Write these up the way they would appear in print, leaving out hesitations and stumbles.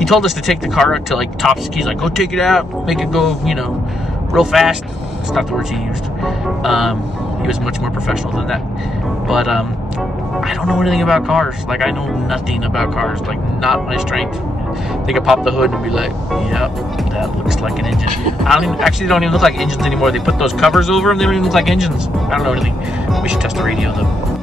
He told us to take the car to like top skis, like go take it out, make it go, you know, real fast. It's not the words he used. He was much more professional than that. But I don't know anything about cars. Like I know nothing about cars. Like not my strength. They could pop the hood and be like, yep, that looks like an engine. I don't even look like engines anymore. They put those covers over them. They don't even look like engines. I don't know anything. We should test the radio though.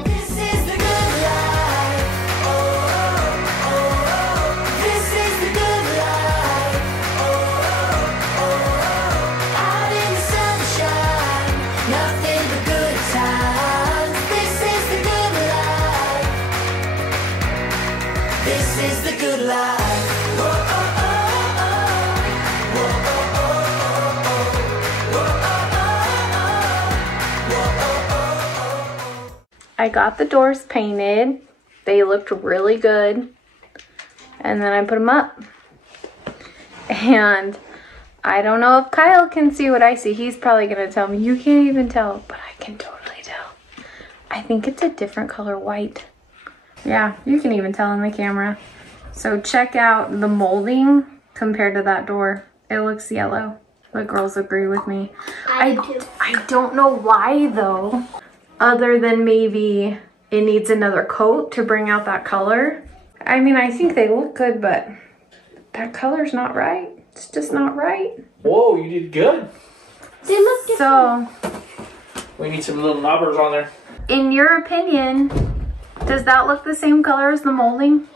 I got the doors painted. They looked really good. And then I put them up. And I don't know if Kyle can see what I see. He's probably going to tell me, you can't even tell. But I can totally tell. I think it's a different color white. Yeah, you can even tell in the camera. So check out the molding compared to that door. It looks yellow. The girls agree with me. I don't know why though. Other than maybe it needs another coat to bring out that color. I mean, I think they look good, but that color's not right. It's just not right. Whoa, you did good. They look different. So, we need some little knobbers on there. In your opinion, does that look the same color as the molding?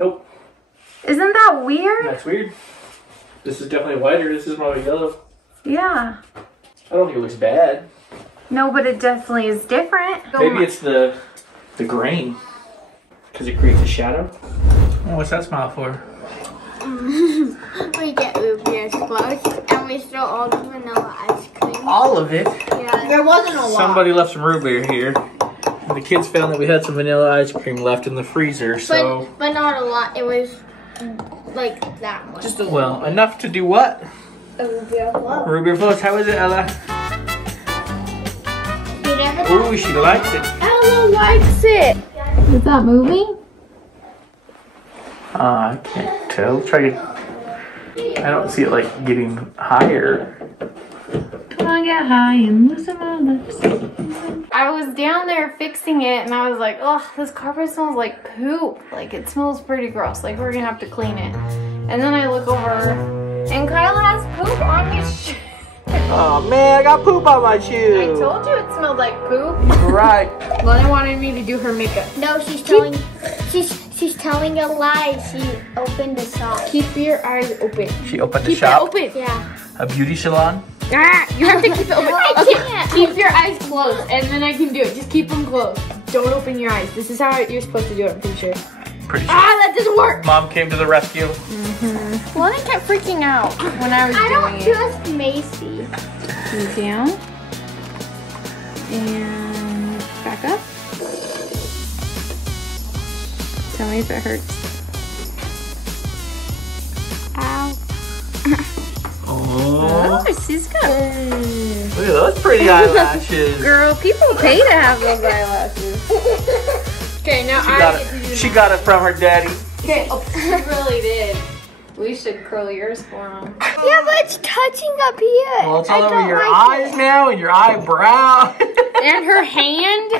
Nope. Isn't that weird? That's weird. This is definitely whiter. This is more yellow. Yeah. I don't think it looks bad. No, but it definitely is different. Maybe it's the grain. Because it creates a shadow. Oh, what's that smile for? We get root beer close and we throw all the vanilla ice cream. All of it? Yeah. There wasn't a lot. Somebody left some root beer here. And the kids found that we had some vanilla ice cream left in the freezer, so... But not a lot. It was like that much. Just well, enough to do what? A root beer float. Root beer floats. How is it, Ella? Ooh, she likes it. Ella likes it. Is that moving? I can't tell. Try to... I don't see it like getting higher. Come on, get high and loosen my lips. I was down there fixing it and I was like, oh, this carpet smells like poop. Like it smells pretty gross. Like we're gonna have to clean it. And then I look over and Kyle has poop on his shoe. Oh man, I got poop on my shoe. I told you it smelled like poop. Right. Lana wanted me to do her makeup. No, she's telling a lie. She opened the shop. Keep your eyes open. She opened the shop? Keep it open. Yeah. A beauty salon? Ah, you have to keep it open. I can't. Keep your eyes closed and then I can do it. Just keep them closed. Don't open your eyes. This is how you're supposed to do it, I'm pretty sure. Pretty sure. Ah, that doesn't work. Mom came to the rescue. Well, I kept freaking out when I was doing it. I don't trust Macy. Move down. And back up. Tell me if it hurts. Ow. Oh. Oh, she's got... Look at those pretty eyelashes. Girl, people pay to have those eyelashes. Okay, now She got it from her daddy. Okay, oh, she really did. We should curl yours for him. Yeah, but it's touching up here. Well, it's all over your eyes now and your eyebrow. And her hand.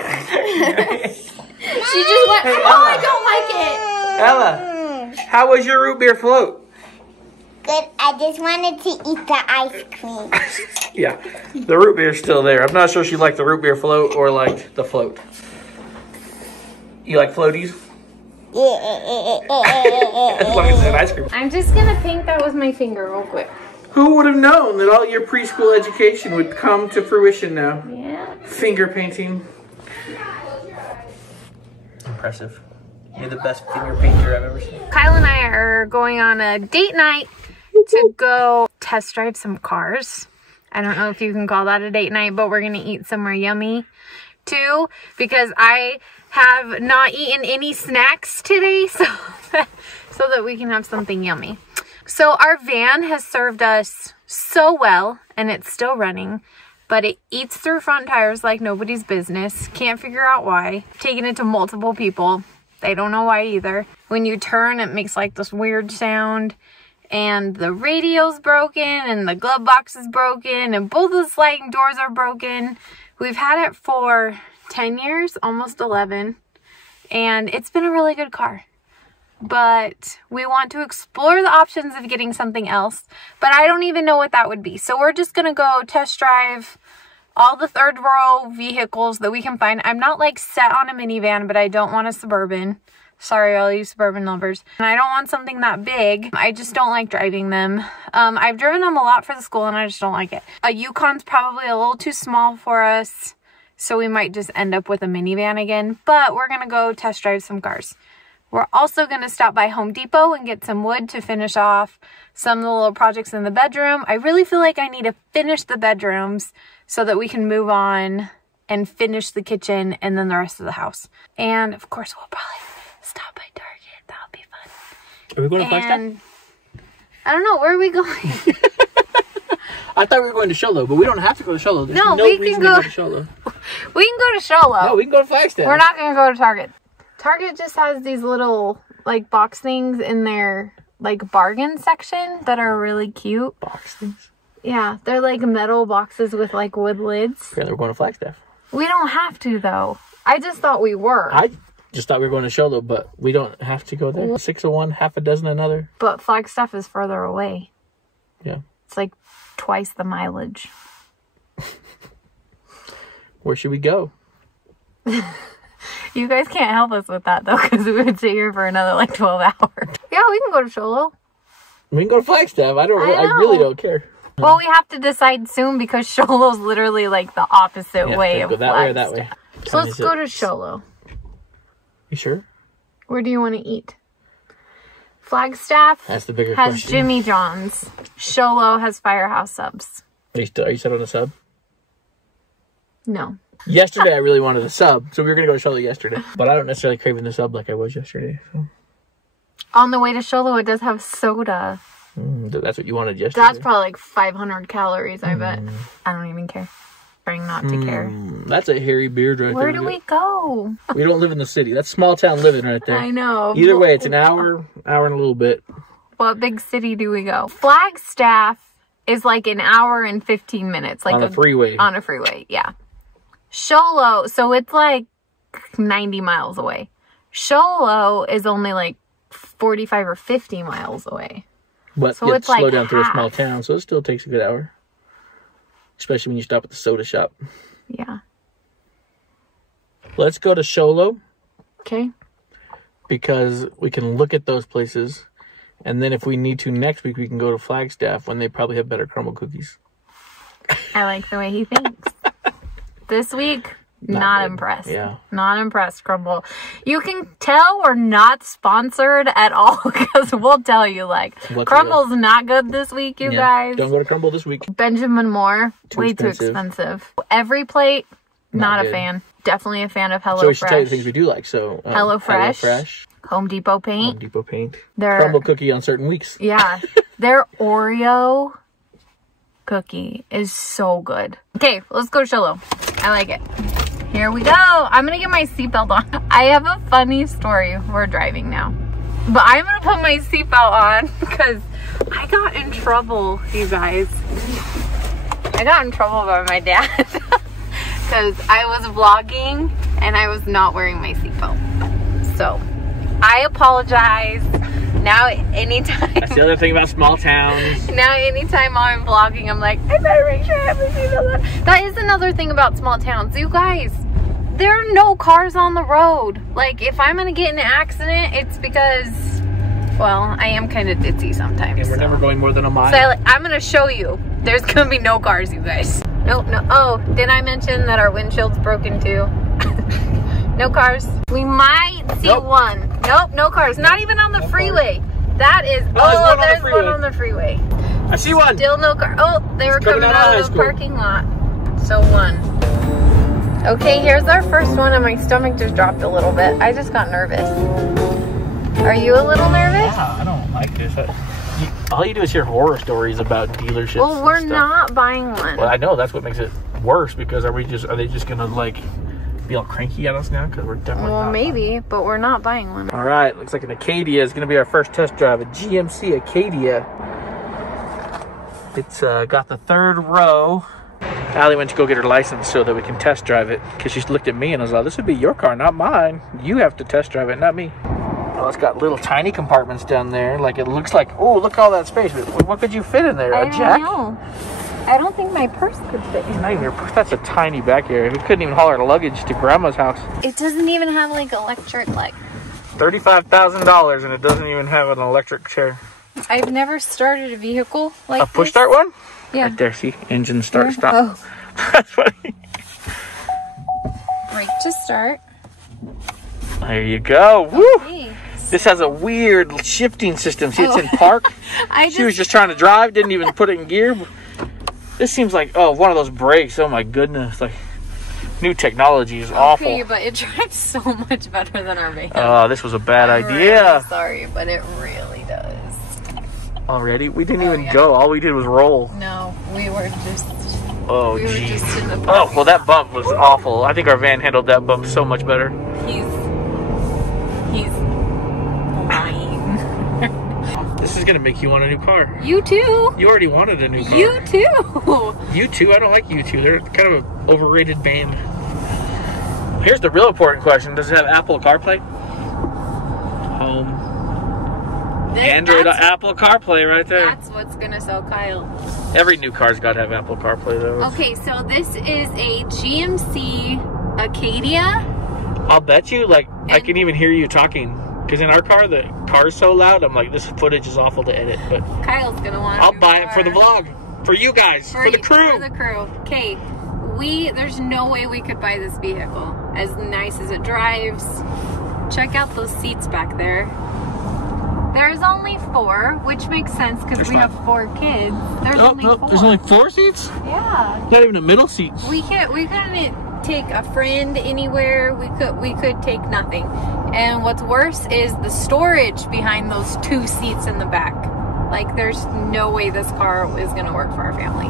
She just went, Hey, oh, I don't like it. Ella, how was your root beer float? Good. I just wanted to eat the ice cream. Yeah, the root beer's still there. I'm not sure she liked the root beer float or liked the float. You like floaties? As long as it's an ice cream. I'm just gonna paint that with my finger real quick. Who would have known that all your preschool education would come to fruition now? Yeah. Finger painting. Impressive. You're the best finger painter I've ever seen. Kyle and I are going on a date night to go test drive some cars. I don't know if you can call that a date night, but we're gonna eat somewhere yummy too, because I have not eaten any snacks today, so that we can have something yummy. So our van has served us so well, and it's still running, but it eats through front tires like nobody's business. Can't figure out why. Taking it to multiple people I don't know why either. When you turn, it makes like this weird sound. And the radio's broken, and the glove box is broken, and both the sliding doors are broken. We've had it for 10 years, almost 11. And it's been a really good car. But we want to explore the options of getting something else. But I don't even know what that would be. So we're just going to go test drive all the third row vehicles that we can find. I'm not like set on a minivan, but I don't want a Suburban. Sorry, all you Suburban lovers. And I don't want something that big. I just don't like driving them. I've driven them a lot for the school and I just don't like it. A Yukon's probably a little too small for us. So we might just end up with a minivan again. But we're going to go test drive some cars. We're also going to stop by Home Depot and get some wood to finish off some of the little projects in the bedroom. I really feel like I need to finish the bedrooms so that we can move on and finish the kitchen and then the rest of the house. And of course, we'll probably stop by Target. That'll be fun. Are we going to Flagstaff? I don't know. Where are we going? I thought we were going to Show Low, but we don't have to go to Show Low. There's no we can can go to Show Low. We can go to Show Low. No, we can go to Flagstaff. We're not going to go to Target. Target just has these little like box things in their like bargain section that are really cute. Box things? Yeah, they're like metal boxes with like wood lids. Apparently we're going to Flagstaff. We don't have to though. I just thought we were. I just thought we were going to Show Low, but we don't have to go there. 6 of one, half a dozen another. But Flagstaff is further away. Yeah. It's like twice the mileage. Where should we go? You guys can't help us with that though, because we would sit here for another like 12 hours. Yeah, we can go to Show Low. We can go to Flagstaff. I really don't care. Well, we have to decide soon because Show Low's literally like the opposite way of go that way or that way. So let's go to Show Low. You sure? Where do you want to eat? Flagstaff That's the bigger has question. Jimmy John's. Show Low has Firehouse Subs. Are you set on a sub? No. Yesterday, I really wanted a sub, so we were going to go to Show Low yesterday. But I don't necessarily crave the sub like I was yesterday. So. On the way to Show Low, it does have soda. That's what you wanted yesterday. That's probably like 500 calories, I bet. I don't even care. Trying not to care. That's a hairy beard right there. Where do we go? We don't live in the city. That's small town living right there. I know. Either way, it's an hour and a little bit. What big city do we go? Flagstaff is like an hour and 15 minutes. Like on a freeway. On a freeway, yeah. Show Low, so it's like 90 miles away. Show Low is only like 45 or 50 miles away. But so you have it's to slow like down through a small town, so it still takes a good hour. Especially when you stop at the soda shop. Yeah. Let's go to Show Low. Okay. Because we can look at those places. And then if we need to next week, we can go to Flagstaff when they probably have better crumble cookies. I like the way he thinks. This week, not impressed. Yeah. Not impressed, Crumble. You can tell we're not sponsored at all because we'll tell you, like, Crumble's not good this week, you guys. Don't go to Crumble this week. Benjamin Moore, way expensive. too expensive. Every plate, not a fan. Definitely a fan of HelloFresh. So we should tell you the things we do like. So HelloFresh. Home Depot paint. Home Depot paint. Their Crumble cookie on certain weeks. Yeah. Their Oreo cookie is so good. Okay, let's go to Show Low. I like it. Here we go. I'm gonna get my seatbelt on. I have a funny story. We're driving now. But I'm gonna put my seatbelt on because I got in trouble, you guys. I got in trouble by my dad because I was vlogging and I was not wearing my seatbelt. So I apologize. Now anytime. That's the other thing about small towns. Now anytime I'm vlogging, I'm like, I better make sure I have my seatbelt on. That is another thing about small towns. You guys, there are no cars on the road. Like, if I'm gonna get in an accident, it's because, well, I am kind of ditzy sometimes. And we're never going more than a mile. So I'm gonna show you. There's gonna be no cars, you guys. Nope, no. Oh, did I mention that our windshield's broken too? No cars. We might see one. Nope, no cars. Not even on the freeway. That is, there's one on the freeway. I see one. Still no car. Oh, they were coming out of the parking lot. So one. Okay, here's our first one, and my stomach just dropped a little bit. I just got nervous. Are you a little nervous? Yeah, I don't like this. All you do is hear horror stories about dealerships. Well, we're not buying one. Well, I know that's what makes it worse because are they just gonna like be all cranky at us now because we're definitely Well, not maybe, but we're not buying one. All right, looks like an Acadia is going to be our first test drive. A GMC Acadia. It's got the 3rd row. Allie went to go get her license so that we can test drive it because she looked at me and was like, this would be your car, not mine. You have to test drive it, not me. Oh, it's got little tiny compartments down there. Like, it looks like, oh, look at all that space. What could you fit in there? A jack? I don't know. I don't think my purse could fit in. Not even your purse. That's a tiny back area. We couldn't even haul our luggage to grandma's house. It doesn't even have like electric, like. $35,000 and it doesn't even have an electric chair. I've never started a vehicle like A push start one? Yeah. Right there, see? Engine start, stop. Oh. That's funny. Brake to start. There you go. Woo! Okay. This has a weird shifting system. See, it's in park. She was just trying to drive, didn't even put it in gear. This seems like, oh, one of those brakes. Oh my goodness. Like, new technology is awful. Okay, but it drives so much better than our van. Oh, this was a bad idea. Really sorry, but it really does. Already? We didn't even go. All we did was roll. No, we were just... Oh, we were geez. just in the Oh, well, that bump was awful. I think our van handled that bump so much better. He's lying. This is going to make you want a new car. You too. You already wanted a new car. You too. You too? I don't like you two. They're kind of an overrated band. Here's the real important question. Does it have Apple CarPlay? Home. Android, Apple CarPlay right there. That's what's going to sell Kyle. Every new car's got to have Apple CarPlay though. Okay, so this is a GMC Acadia. I'll bet you, like, I can even hear you talking. Because in our car, the car's so loud, I'm like, this footage is awful to edit. But Kyle's going to want I'll buy it for the vlog. For you guys. For the crew. For the crew. Okay, there's no way we could buy this vehicle. As nice as it drives. Check out those seats back there. There's only 4, which makes sense because we have 4 kids. There's only 4. There's only 4 seats? Yeah. Not even a middle seat. We couldn't take a friend anywhere. We could take nothing. And what's worse is the storage behind those 2 seats in the back. Like, there's no way this car is gonna work for our family.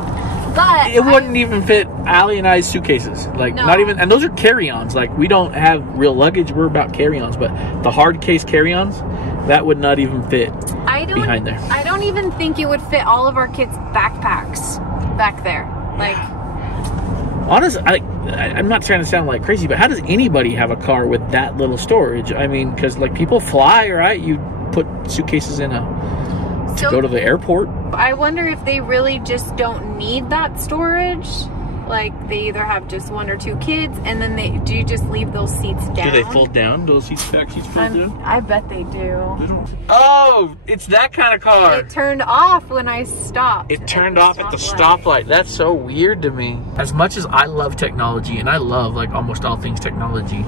But it wouldn't even fit Allie and I's suitcases. Like, no. Not even, and those are carry-ons. Like, we don't have real luggage. We're about carry-ons. But the hard case carry-ons, that would not even fit behind there. I don't even think it would fit all of our kids' backpacks back there. Like, honestly, I'm not trying to sound like crazy, but how does anybody have a car with that little storage? I mean, because like people fly, right? You put suitcases in to go to the airport. I wonder if they really just don't need that storage. Like, they either have just 1 or 2 kids, and then do you just leave those seats down? Do they fold down? Do those back seats fold down? I bet they do. Oh, it's that kind of car. It turned off when I stopped. It turned off at the stoplight. That's so weird to me. As much as I love technology, and I love like almost all things technology,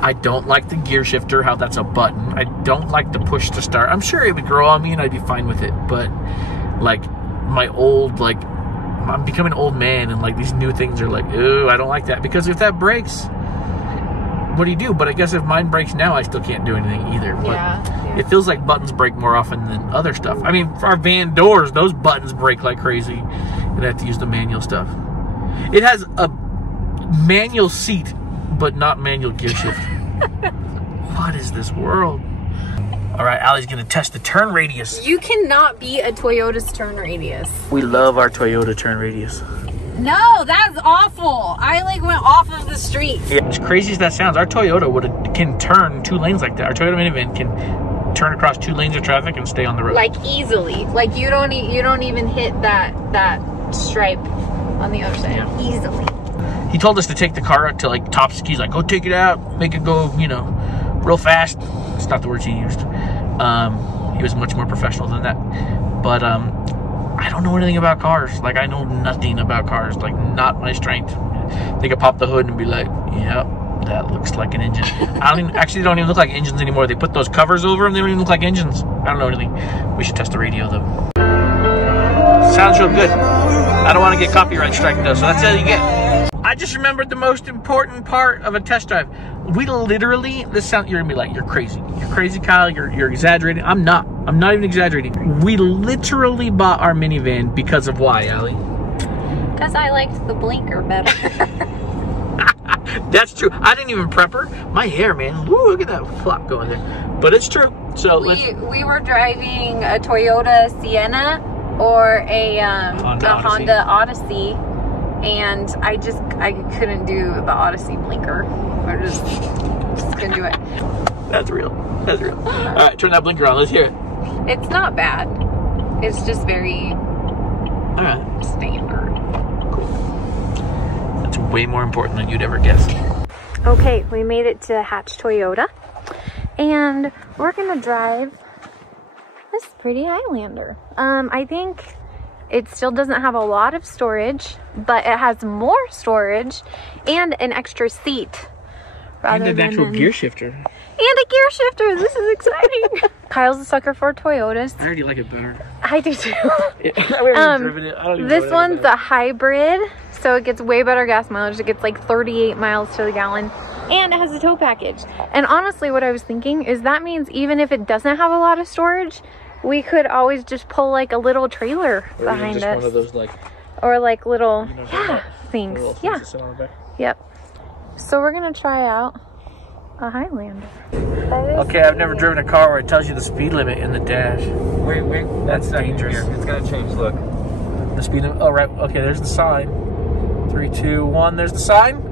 I don't like the gear shifter, how that's a button. I don't like the push to start. I'm sure it would grow on me and I'd be fine with it, but like my old, like, I'm becoming an old man and like these new things are like, ooh, I don't like that. Because if that breaks, what do you do? But I guess if mine breaks now, I still can't do anything either. But yeah. It feels like buttons break more often than other stuff. I mean, for our van doors, those buttons break like crazy. And I have to use the manual stuff. It has a manual seat, but not manual gear shift. What is this world? All right, Allie's gonna test the turn radius. You cannot beat a Toyota's turn radius. We love our Toyota turn radius. No, that's awful. I like went off of the street. Yeah, as crazy as that sounds, our Toyota can turn 2 lanes like that. Our Toyota minivan can turn across 2 lanes of traffic and stay on the road. Like easily. Like you don't even hit that stripe on the other side. Yeah. Easily. He told us to take the car out to like top skis, like go take it out, make it go, you know, real fast. It's not the words he used. He was much more professional than that. But I don't know anything about cars. Like, I know nothing about cars. Like, not my strength. They could pop the hood and be like, yep, that looks like an engine. Actually don't even look like engines anymore. They put those covers over them. They don't even look like engines. I don't know anything. We should test the radio though. Sounds real good. I don't want to get copyright strike though, so that's all you get. I just remembered the most important part of a test drive. We literally, you're gonna be like, you're crazy. You're crazy, Kyle, you're exaggerating. I'm not even exaggerating. We literally bought our minivan because of why, Allie? Because I liked the blinker better. That's true. I didn't even prep her. My hair, man. Woo, look at that flop going there. But it's true. So we were driving a Toyota Sienna or a Honda Odyssey, and I couldn't do the Odyssey blinker. I just couldn't do it. That's real. That's real. All right, turn that blinker on. Let's hear it. It's not bad. It's just very standard. Cool. That's way more important than you'd ever guess. Okay, we made it to Hatch Toyota, and we're gonna drive this pretty Highlander. I think it still doesn't have a lot of storage, but it has more storage and an extra seat. And an actual gear shifter. And a gear shifter. This is exciting. Kyle's a sucker for Toyotas. I already like it better. I do too. This one's a hybrid, so it gets way better gas mileage. It gets like 38 miles to the gallon, and it has a tow package. And honestly, what I was thinking is that means even if it doesn't have a lot of storage, we could always just pull like a little trailer behind us. One of those like, or like little things. Little things on the back. Yep. So we're gonna try out a Highlander. Okay, I've never driven a car where it tells you the speed limit in the dash. Wait, That's dangerous. Here. It's gonna change, look. The speed limit, oh right, okay, there's the sign. 3, 2, 1, there's the sign.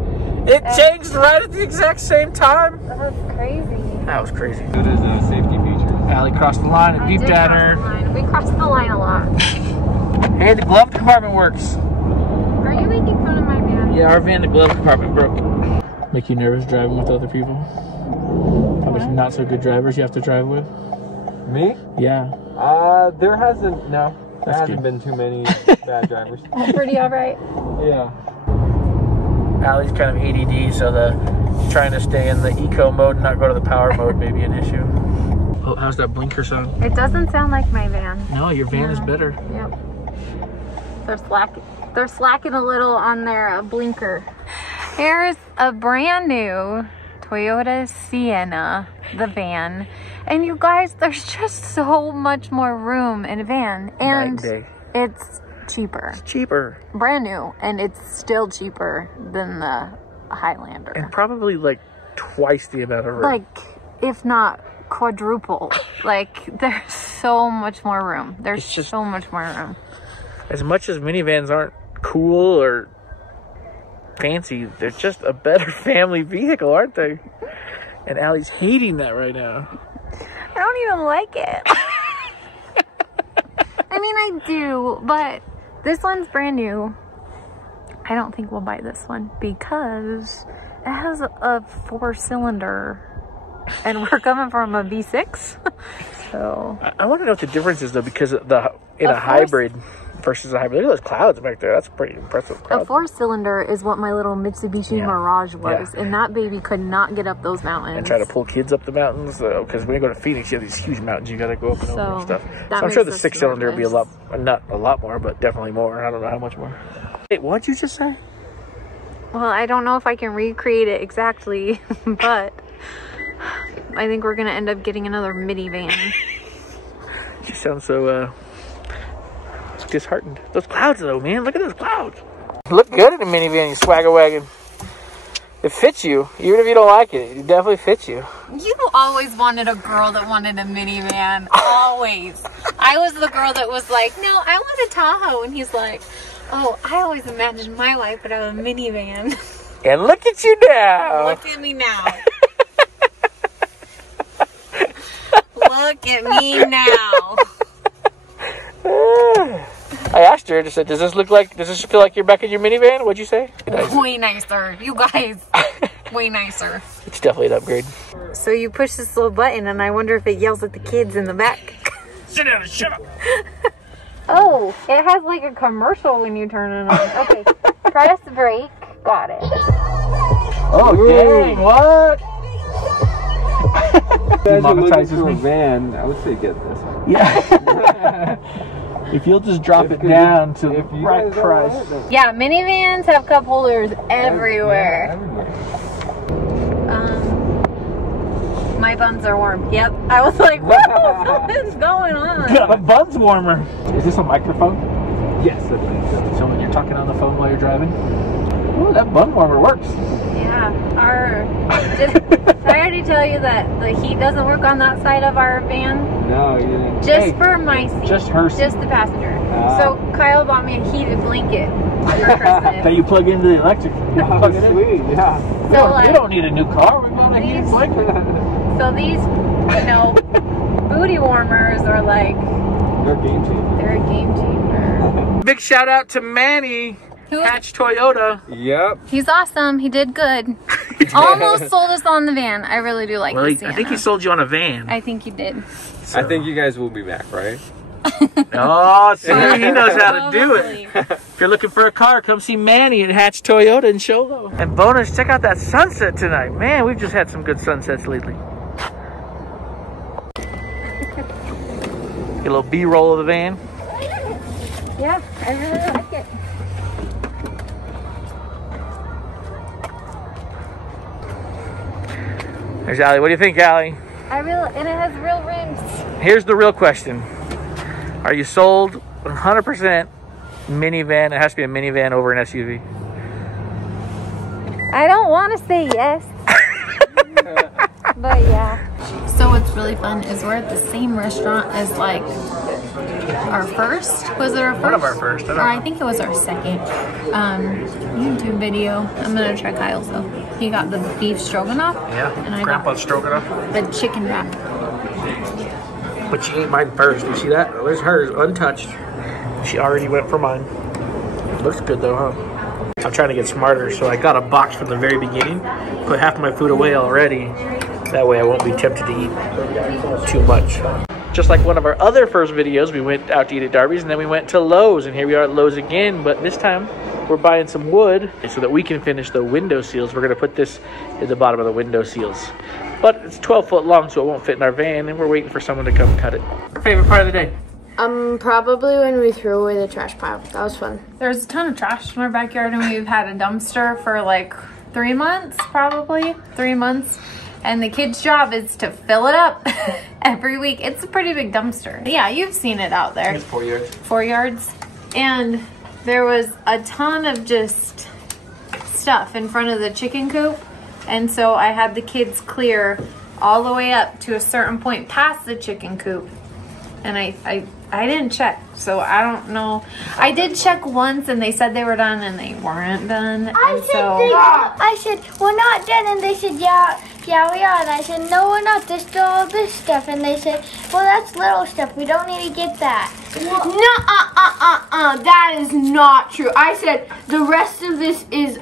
It changed right at the exact same time. That was crazy. That was crazy. It is a safety feature. Allie crossed the line and beeped at her. We crossed the line a lot. Hey, the glove compartment works. Are you making fun of my van? Yeah, our van, the glove compartment broke. Make you nervous driving with other people? How much not so good drivers you have to drive with? Me? Yeah. There hasn't been too many bad drivers. Pretty alright. Yeah. Allie's kind of ADD, so trying to stay in the eco mode and not go to the power mode may be an issue. Oh, how's that blinker sound? It doesn't sound like my van. No, your van is better. Yep. They're slacking a little on their blinker. Here's a brand new Toyota Sienna, the van. And you guys, there's just so much more room in a van. And it's cheaper. It's cheaper. Brand new. And it's still cheaper than the Highlander. And probably like twice the amount of room. Like, if not quadruple. Like, there's so much more room. There's just so much more room. As much as minivans aren't cool or fancy, they're just a better family vehicle, aren't they? And Allie's hating that right now. I don't even like it. I mean, I do, but this one's brand new. I don't think we'll buy this one because it has a 4-cylinder and we're coming from a V6. So I want to know what the difference is though, because in a hybrid versus a hybrid. Look at those clouds back there. That's pretty impressive. A 4-cylinder is what my little Mitsubishi Mirage was, and that baby could not get up those mountains. And try to pull kids up the mountains, because when you go to Phoenix, you have these huge mountains you got to go up and over and stuff. So I'm sure the 6-cylinder would be not a lot more, but definitely more. I don't know how much more. Wait, what'd you just say? Well, I don't know if I can recreate it exactly, but I think we're gonna end up getting another minivan. You sound so disheartened. Those clouds though, man, look at those clouds. You look good in a minivan, you swagger wagon. It fits you, even if you don't like it. It definitely fits you. You always wanted a girl that wanted a minivan. Always. I was the girl that was like, no, I want a Tahoe. And he's like, oh, I always imagined my life would have a minivan. And look at you now. Look at me now. Look at me now. I asked her, I said, does this feel like you're back in your minivan? What'd you say? Way nicer. You guys, way nicer. It's definitely an upgrade. So you push this little button and I wonder if it yells at the kids in the back. Sit down and shut up. Oh, it has like a commercial when you turn it on. Okay, press brake. Got it. Oh, dang, what? If you're looking for a van, I would say get this one. Yeah. If you'll just drop it down to the right price. Yeah, minivans have cup holders everywhere. Yeah, everywhere. My buns are warm. Yep. I was like, what is going on? Got a buns warmer. Is this a microphone? Yes, I think so. So when you're talking on the phone while you're driving? Ooh, that bun warmer works. Yeah. Yeah, did I already tell you that the heat doesn't work on that side of our van? No, you didn't. Just for my seat. Just her seat. Just the passenger. So Kyle bought me a heated blanket for Christmas. That you plug into the electric. Oh, sweet, yeah. So We like, don't need a new car. We got a heated blanket. so these, you know, booty warmers are like, They're game changers. they're a game changer. Big shout out to Manny. Who? Hatch Toyota. Yep. He's awesome. He did good. Almost sold us on the van. I really do like Well, this. I think he sold you on a van. I think he did. I think you guys will be back, right? Oh, see, he knows how to do Probably. it. If you're looking for a car, come see Manny at Hatch Toyota in Shogo. And bonus, check out that sunset tonight. Man, we've just had some good sunsets lately. Get a little B-roll of the van. Yeah, I really like it. There's Allie. What do you think, Allie? And it has real rims. Here's the real question. Are you sold 100% minivan? It has to be a minivan over an SUV. I don't want to say yes. But yeah. So what's really fun is we're at the same restaurant as like our first. Was it our first? One of our first. Or I think it was our second YouTube video. I'm gonna try Kyle's though. He got the beef stroganoff. Yeah. And I Grandpa got Stroganoff. the chicken wrap. But she ate mine first. You see that? There's hers, untouched. She already went for mine. Looks good though, huh? I'm trying to get smarter, so I got a box from the very beginning. Put half of my food away already. That way I won't be tempted to eat too much. Just like one of our other first videos, we went out to eat at Darby's and then we went to Lowe's. And here we are at Lowe's again, but this time we're buying some wood so that we can finish the window seals. We're gonna put this at the bottom of the window seals. But it's 12 foot long, so it won't fit in our van, and we're waiting for someone to come cut it. Favorite part of the day? Probably when we threw away the trash pile. That was fun. There's a ton of trash in our backyard, and we've had a dumpster for like 3 months, probably 3 months. And the kid's job is to fill it up every week. It's a pretty big dumpster. Yeah, you've seen it out there. It's 4 yards. 4 yards. And there was a ton of just stuff in front of the chicken coop. And so I had the kids clear all the way up to a certain point past the chicken coop. And I didn't check, so I don't know. I did check once and they said they were done and they weren't done. I said, we're not done. And they said, yeah, we are. And I said, no, we're not. There's still all this stuff. And they said, well, that's little stuff. We don't need to get that. That is not true. I said the rest of this is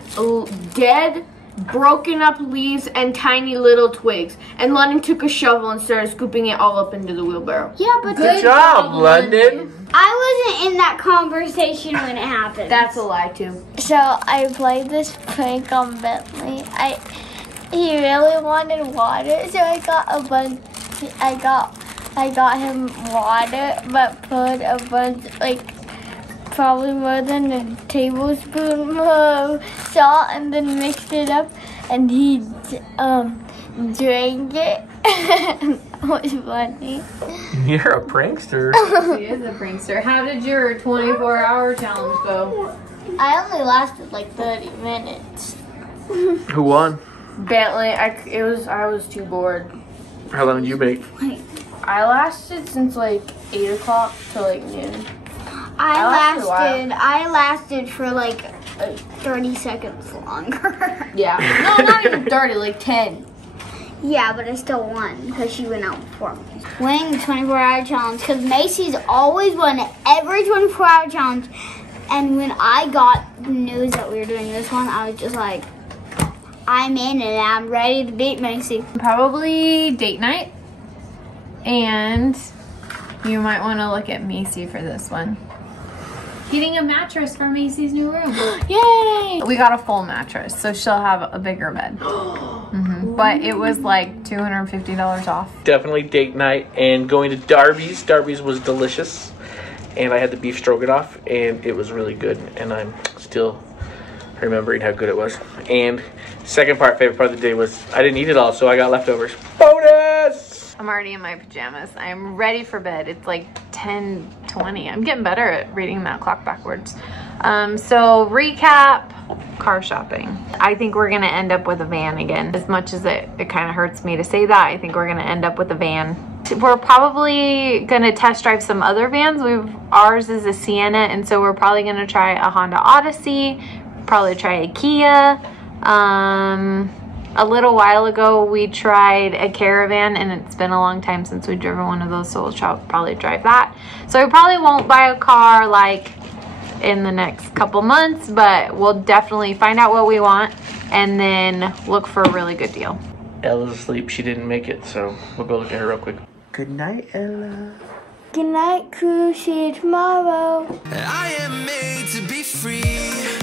dead, broken up leaves and tiny little twigs. And London took a shovel and started scooping it all up into the wheelbarrow. Yeah, but Good job, London. I wasn't in that conversation when it happened. That's a lie too. So I played this prank on Bentley. He really wanted water, so I got a bunch. I got him water, but put a bunch, like probably more than a tablespoon of salt, and then mixed it up, and he drank it. That was funny. You're a prankster. She is a prankster. How did your 24-hour challenge go? I only lasted like 30 minutes. Who won? Bentley, I was too bored. How long did you bake? I lasted since like 8 o'clock to like noon. I lasted lasted for like 30 seconds longer. Yeah. No, not even 30, like 10. Yeah, but I still won because she went out before me. Winning the 24-hour challenge because Macy's always won every 24-hour challenge. And when I got the news that we were doing this one, I was just like, I'm in and I'm ready to beat Macy. Probably date night. And you might want to look at Macy for this one. Getting a mattress for Macy's new room. Yay! We got a full mattress, so she'll have a bigger bed. But it was like $250 off. Definitely date night and going to Darby's. Darby's was delicious. And I had the beef stroganoff and it was really good. And I'm still remembering how good it was. And second part, favorite part of the day was I didn't eat it all, so I got leftovers. Bonus! I'm already in my pajamas. I'm ready for bed. It's like 10:20. I'm getting better at reading that clock backwards. So recap, car shopping. I think we're gonna end up with a van again. As much as it kind of hurts me to say that, I think we're gonna end up with a van. We're probably gonna test drive some other vans. Ours is a Sienna, and so we're probably gonna try a Honda Odyssey, probably try a Kia. A little while ago we tried a Caravan, and it's been a long time since we've driven one of those, so we'll probably drive that. So we probably won't buy a car like in the next couple months, but we'll definitely find out what we want and then look for a really good deal. Ella's asleep. She didn't make it, so we'll go look at her real quick. Good night, Ella. Good night, crew. See you tomorrow. I am made to be free.